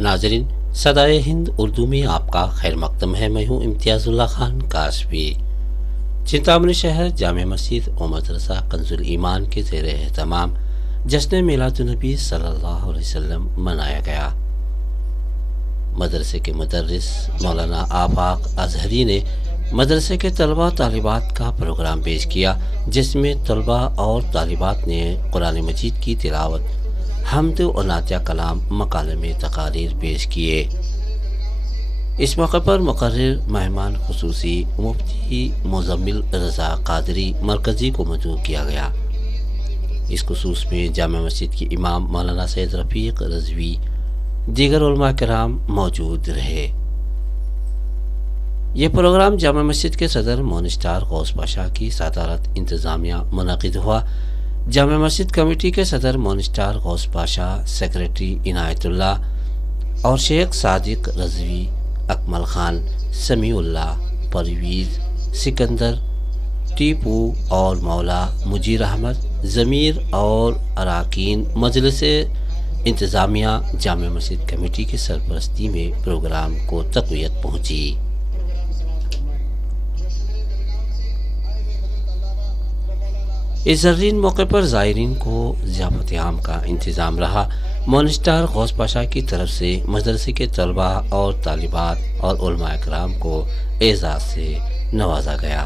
नाजरीन, सदाए हिंद उर्दू में आपका खैर मकदम है। मैं हूँ इम्तियाजुल्लाह खान काशफी। चिंतामणी शहर जामे मस्जिद और मदरसा कंजुल ईमान के ज़ेर एहतमाम जश्न मिलादुन्नबी सल्लल्लाहु अलैहि वसल्लम मनाया गया। मदरसे के मुदर्रिस मौलाना आफाक अजहरी ने मदरसे के तलबा तालिबात का प्रोग्राम पेश किया, जिसमें तलबा और तालिबात ने कुरान मजीद की तिलावत, हम्द और नातिया कलाम, मकाले में तकारीर पेश किए। इस मौके पर मुकर्रिर मेहमान खुसूसी मुफ्ती मुजम्मिल रज़ा कादरी मरकज़ी को मदऊ किया गया। इस खुसूस में जामा मस्जिद के इमाम मौलाना सैयद रफ़ीक रज़वी, दीगर उलमा किराम मौजूद रहे। ये प्रोग्राम जामा मस्जिद के सदर मोनिस्टार गौस पाशा की सदारत इंतज़ामिया मुनक़िद हुआ। जामा मस्जिद कमेटी के सदर मोनिस्टार गौस पाशा, सेक्रेटरी इनायतुल्लाह और शेख सादिक रज़वी, अकमल खान, समीउल्लाह, परवीज़, सिकंदर, टीपू और मौला मुजीर अहमद, ज़मीर और अराकीन मजलिस इंतज़ामिया जामा मस्जिद कमेटी की सरपरस्ती में प्रोग्राम को तक़वियत पहुँची। इस ज़र्रीन मौके पर ज़ायरीन को ज़ियाफ़त आम का इंतज़ाम रहा। मोनिस्टार गौस पाशा की तरफ से मदरसे के तलबा और तालिबात और उलमा इकराम को एज़ाज़ से नवाजा गया।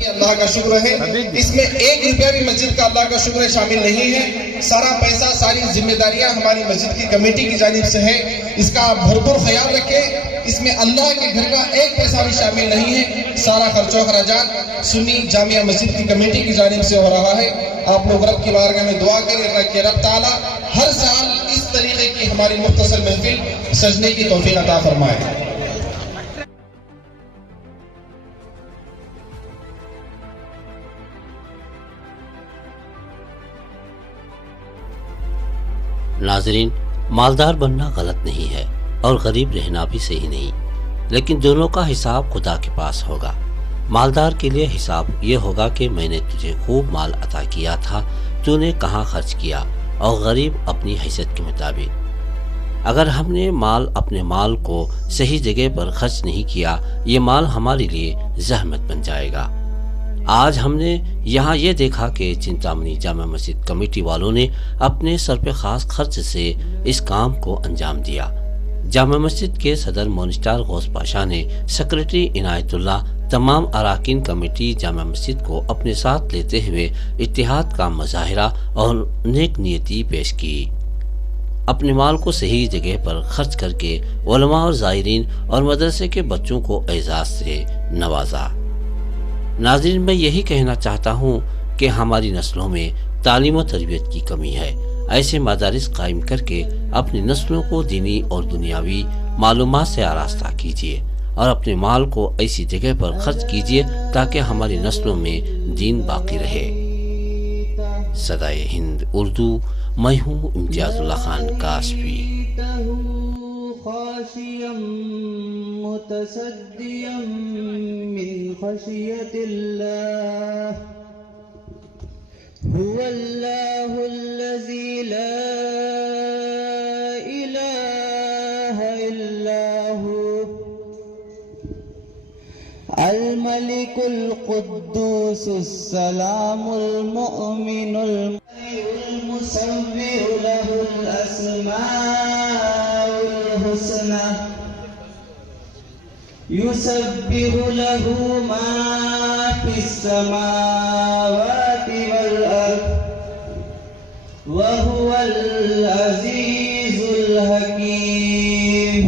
अल्लाह का शुक्र है, इसमें एक रुपया भी मस्जिद का अल्लाह का शुक्र है शामिल नहीं है। सारा पैसा, सारी जिम्मेदारियां हमारी मस्जिद की कमेटी की जानिब से है। इसका आप भरपूर ख्याल रखें। इसमें अल्लाह के घर का एक पैसा भी शामिल नहीं है। सारा खर्चो खराजात सुन्नी जामिया मस्जिद की कमेटी की जानिब से हो रहा है। आप लोग रब की बारगाह में दुआ करें कि रब ताला हर साल इस तरीके की हमारी मुख्तसर महफिल सजने की तौफीक अता फरमाए। नाजरीन, मालदार बनना गलत नहीं है और गरीब रहना भी सही नहीं, लेकिन दोनों का हिसाब खुदा के पास होगा। मालदार के लिए हिसाब ये होगा कि मैंने तुझे खूब माल अता किया था, तूने कहाँ खर्च किया, और गरीब अपनी हैसियत के मुताबिक। अगर हमने अपने माल को सही जगह पर खर्च नहीं किया, ये माल हमारे लिए जहमत बन जाएगा। आज हमने यहाँ ये देखा कि चिंतामणी जामा मस्जिद कमेटी वालों ने अपने सर पे खास खर्च से इस काम को अंजाम दिया। जामा मस्जिद के सदर मोनिस्टार गौस पाशा ने सेक्रेटरी इनायतुल्लाह, तमाम अराकीन कमेटी जामा मस्जिद को अपने साथ लेते हुए इत्तिहाद का मुजाहिरा और नेक नियती पेश की। अपने माल को सही जगह पर खर्च करके उलमा और ज़ायरीन और मदरसे के बच्चों को एजाज़ से नवाजा। नाज़रीन, मैं यही कहना चाहता हूँ कि हमारी नस्लों में तालीम और तरबियत की कमी है। ऐसे मदारिस कायम करके अपनी नस्लों को दीनी और दुनियावी मालूमात से आरास्ता कीजिए और अपने माल को ऐसी जगह पर खर्च कीजिए ताकि हमारी नस्लों में दीन बाकी रहे। सदाए हिंद उर्दू, मैं हूँ इम्तियाजुल्लाह खान काशफी। मुतसद्दियम मिन खशियतिल्लाह हुवल्लाहुल्लज़ी ला इलाहा इल्ला हु अल मलिकुल कुद्दूसुस सलामुल मुअमिनुल मुसव्विरु लहुल अस्माउल हुस्ना युसब्बिहु लहू मा फिस समावाति वल अर्द व हुवल अज़ीज़ुल हकीम।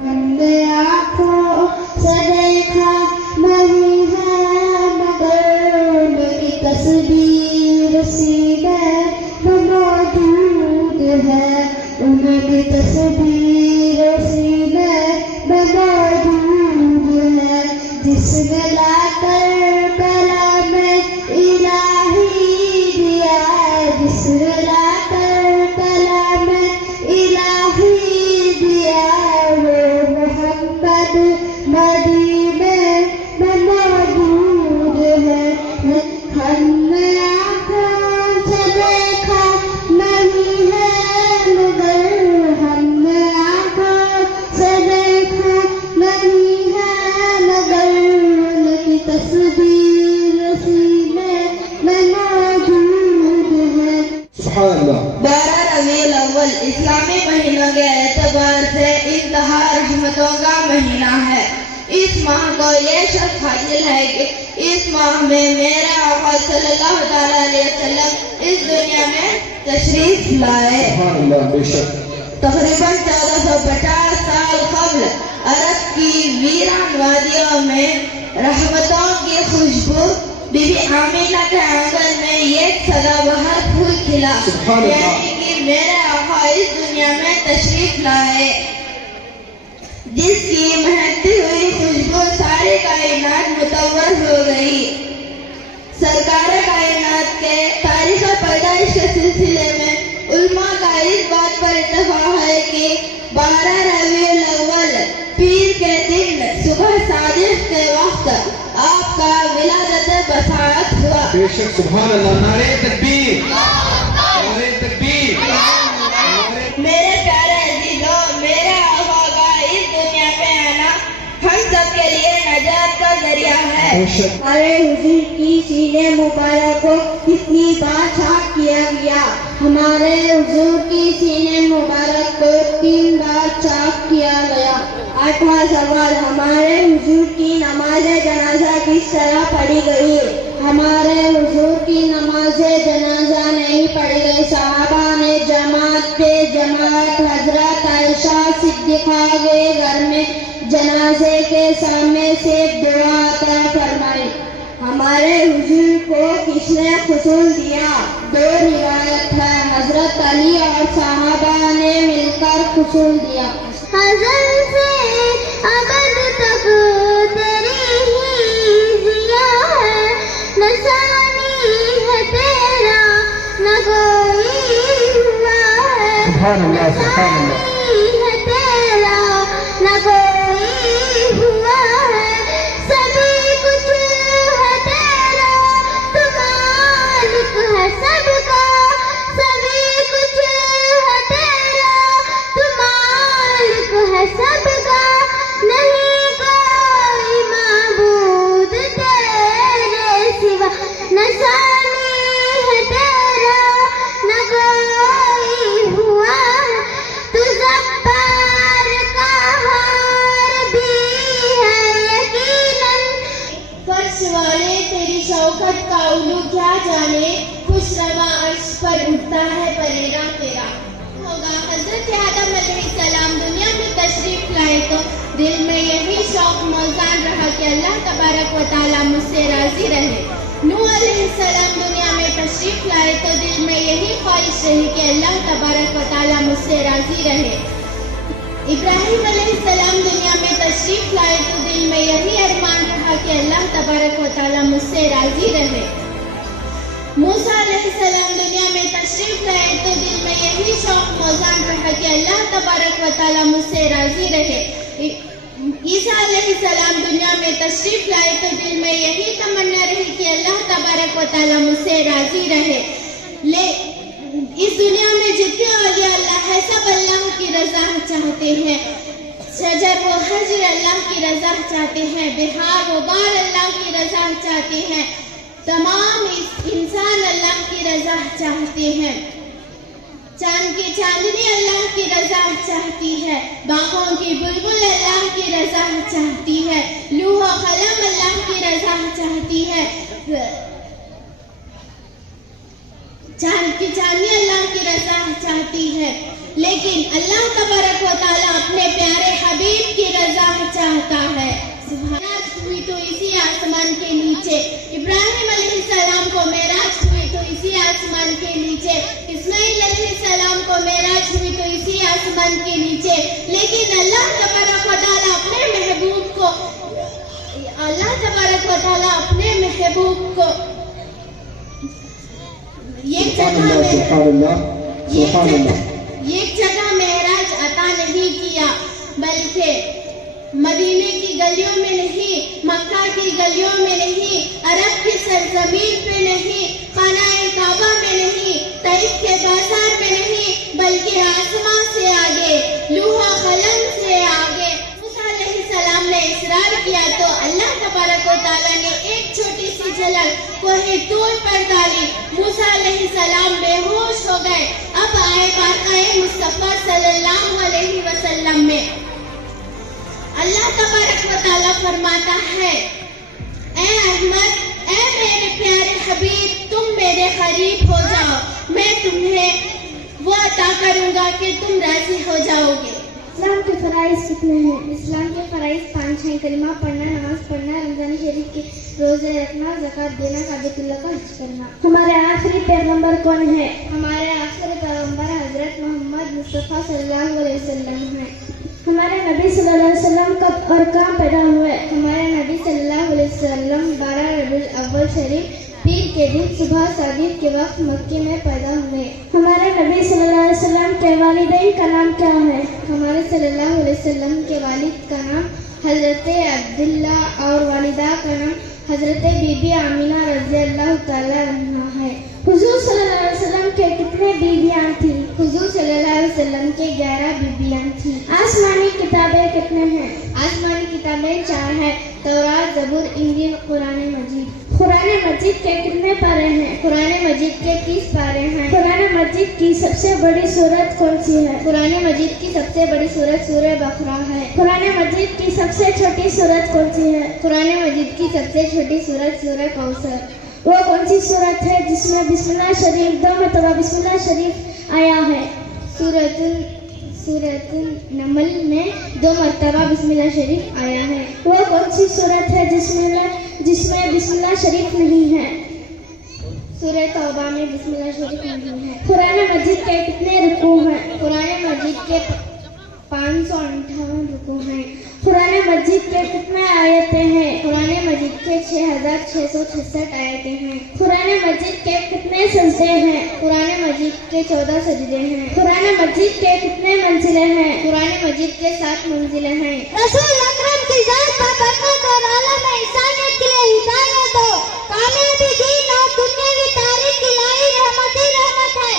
हमने आँखों से देखा नहीं है मगर मेरी तस्वीर सीने में मौजूद है। उनकी तस्वीर 12 रबीउल अव्वल इस्लामी महीनों के एतबार से इंतहा रहमतों का महीना है। इस माह को ये शर्फ हासिल है कि इस माह में मेरे आका सल्लल्लाहु ताला अलैहि वसल्लम इस दुनिया में तशरीफ लाए। तकरीबन 1450 साल कब्ल अरब की वीरान वादियों में रहमतों की खुशबू बीबी आमीना के आंगन में एक सदाबहार फूल खिला, यानी कि मेरे आका इस दुनिया में तशरीफ लाए, जिसकी महकती हुई खुशबू सारी कायनात मुतव्वर हो गई। सरकार कायनात के तारीख पैदाइश के सिलसिले में उल्मा का इस बात पर इत्तेफाक है कि 12 रबीउल अव्वल पीर के दिन सुबह सादिक के वक्त आपका विलादत बसात हुआ। बेशक सुभान अल्लाह, नारे तकबीर, नारे तकबीर। मेरे प्यारे अजीजों, मेरे आका का इस दुनिया में आना हम सब के लिए नजात का जरिया है। हमारे हुजूर की सीने मुबारक को कितनी बार छाप किया गया। हमारे हुजूर की सीने मुबारक को 3 बार छाप किया गया। 8वां सवाल, हमारे हुजूर की नमाज जनाजा किस तरह पढ़ी गई? हमारे हुजूर की नमाज जनाजा नहीं पढ़ी गई। सहाबा ने जमात पे जमात हजरत आयशा सिद्दीक़ा के घर में जनाजे के सामने से दुआ अता फरमाई। हमारे हुजूर को किसने खुसूल दिया? 2 रिवायत है, हजरत अली और सहाबा ने मिलकर खुसूल दिया। हज़र से अबद तक तेरी ही जिया है, नसानी है तेरा न कोई हुआ है। सुभान अल्लाह, सुभान अल्लाह। नसानी है तेरा न कोई हुआ है, सभी कुछ है तेरा, तू मालिक है सबका। सभी कुछ है तेरा, तू मालिक है सबका। नहीं कोई माबूद तेरे सिवा, नसानी है तेरा न कोई हुआ है। तू जब्बार का हार भी है यकीनन। फर्श वाले तेरी शौकत का उलू क्या जाने, खुश रवा अर्श पर उठता है परेरा तेरा। होगा हजरत आदम अलैहिस्सलाम दुनिया में तशरीफ लाए तो दिल में यही शौक मौजान रहा कि अल्लाह तबारक व तआला मुझसे राजी रहे। नूह अलैहिस्सलाम दुनिया में तशरीफ लाए तो दिल में यही ख्वाहिश रही कि अल्लाह तबारक व तआला मुझसे राजी रहे। इब्राहिम अलैहिस्सलाम दुनिया में तशरीफ लाए तो दिल में यही अरमान रहा कि अल्लाह तबारक व तआला मुझसे राजी रहे। मूसा अलैहिस्सलाम दुनिया में तशरीफ लाए तो दिल में यही शौक मौजान रहा कि अल्लाह तबारक व तआला मुझसे राजी रहे। ईसा अलैहिस्सलाम दुनिया में तशरीफ लाए तो दिल में यही तमन्ना रही कि अल्लाह तबारक व तआला मुझसे राजी रहे। इस दुनिया में जितने औलिया अल्लाह है सब अल्लाह की रजा चाहते हैं। शजर व हजर अल्लाह की रजा चाहते हैं, बिहार व बार अल्लाह की रजा चाहते हैं, तमाम इंसान अल्लाह की रजा चाहते हैं। चांद की चांदनी अल्लाह की रजा चाहती है, बागों की बुलबुल अल्लाह की रजा चाहती है, लूह व कलम अल्लाह की रजा चाहती है। चांद की चांदनी अल्लाह की रजा चाहती है, लेकिन अल्लाह तबारक व तआला अपने प्यारे हबीब की रजा चाहता है। मेराज हुई तो इसी आसमान के नीचे, इब्राहिम अलैहिस्सलाम को मेराज हुई तो इसी आसमान के नीचे, इस्माइल अलैहिस्सलाम को मेराज हुई तो इसी आसमान के नीचे। लेकिन अल्लाह तबारक व तआला अपने महबूब को एक जगह मेराज अता नहीं किया, बल्कि मदीने की गलियों में नहीं, मक्का की गलियों में नहीं, अरब की सरजमीन पे नहीं, खानाए काबा में नहीं, तईफ के बाजार में नहीं, बल्कि आसमां से आगे, लूहा कलम से आगे मूसा अलैहिस्सलाम ने इसरार किया तो अल्लाह तबारक व तआला ने एक छोटी सी झलक कोहे तूर पर डाली। मूसा अलैहिस्सलाम बेहोश हो गए। अब آئے بارگاہ مصطفیٰ صلی اللہ علیہ وسلم میں۔ اللہ تبارک و تعالیٰ فرماتا ہے، اے احمد، اے میرے پیارے حبیب، تم میرے قریب ہو جاؤ، میں تمہیں وہ عطا کروں گا کہ تم راضی ہو جاؤ گے۔ اسلام کے فرائض کتنے ہیں؟ اسلام کے فرائض 5 ہیں: کلمہ پڑھنا، نماز پڑھنا، رمضان شریف کے روزے رکھنا، زکوٰۃ دینا، کعبۃ اللہ کا حج کرنا۔ ہمارے آخری پیغمبر کون ہے؟ ہمارے آخری پیغمبر حضرت محمد مصطفیٰ صلی اللہ علیہ وسلم ہیں۔ ہمارے نبی صلی اللہ علیہ وسلم کب اور کہاں پیدا ہوئے؟ ہمارے نبی صلی اللہ علیہ وسلم 12 ربیع الاول شریف پیر کے دن صبح صادق کے وقت مکے میں پیدا ہوئے۔ ہمارے نبی صلی اللہ علیہ وسلم کے والدین کا نام کیا ہے؟ ہمارے صلی اللہ علیہ وسلم کے والد کا نام حضرت عبداللہ اور والدہ کا نام حضرت بی بی آمینہ رضی اللہ تعالیٰ عنہا ہے۔ حضور صلی اللہ علیہ وسلم کے کتنے بیویاں تھیں؟ حضور صلی اللہ علیہ وسلم کے 11 بیویاں تھیں۔ آسمانی کتابیں کتنے ہیں؟ آسمانی کتابیں 4 ہیں: تورات، زبور، انجیل، قرآن مجید۔ قرآن مجید کے کتنے پارے ہیں؟ قرآن مجید کے 30 پارے ہیں۔ قرآن مجید کی سب سے بڑی سورت کون سی ہے؟ قرآن مجید کی سب سے بڑی سورت سورہ بقرہ ہے۔ قرآن مجید کی سب سے چھوٹی سورت کون سی ہے؟ قرآن مجید کی سب سے چھوٹی سورت سورہ کوثر۔ وہ کون سی سورت ہے جس میں بسم اللہ شریف 2 مرتبہ بسم اللہ شریف آیا ہے؟ سورۃ النمل میں 2 مرتبہ بسم اللہ شریف آیا ہے۔ وہ کون سی سورت ہے جس میں بسم اللہ شریف نہیں ہے؟ سورہ توبہ میں بسم اللہ شریف نہیں ہے۔ قرآن مجید کے کتنے رکوع ہیں؟ قرآن مجید کے 558 رکوع ہیں۔ قرآن مجید کے کتنے آیتیں ہیں؟ قرآن مجید کے 6666 آیتیں ہیں۔ قرآن مجید کے کتنے سجدے ہیں؟ قرآن مجید کے 14 سجدے ہیں۔ قرآن مجید کے کتنے منزلیں ہیں؟ قرآن مجید کے 7 منزلیں ہیں۔ رسول اکرم کی ذات پر برکت اور عالم انسانیت کے لیے ہدایت ہو، کامیابی دین اور دنیاوی تاریخ کی لائی رحمت ہی رحمت ہے۔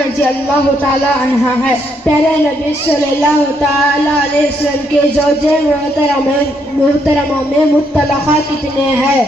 رضی اللہ تعالیٰ عنہ ہے۔ پیارے نبی صلی اللہ تعالیٰ علیہ وسلم کے زوجے محترموں میں مطلقہ کتنے ہیں؟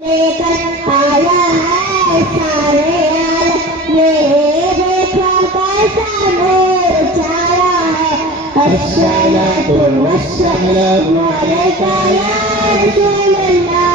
لے کر آیا ہے سارے عالم، یہ دیکھو کیسا نور چارا ہے۔ الصلاۃ والسلام علیکہ یا رسول اللہ،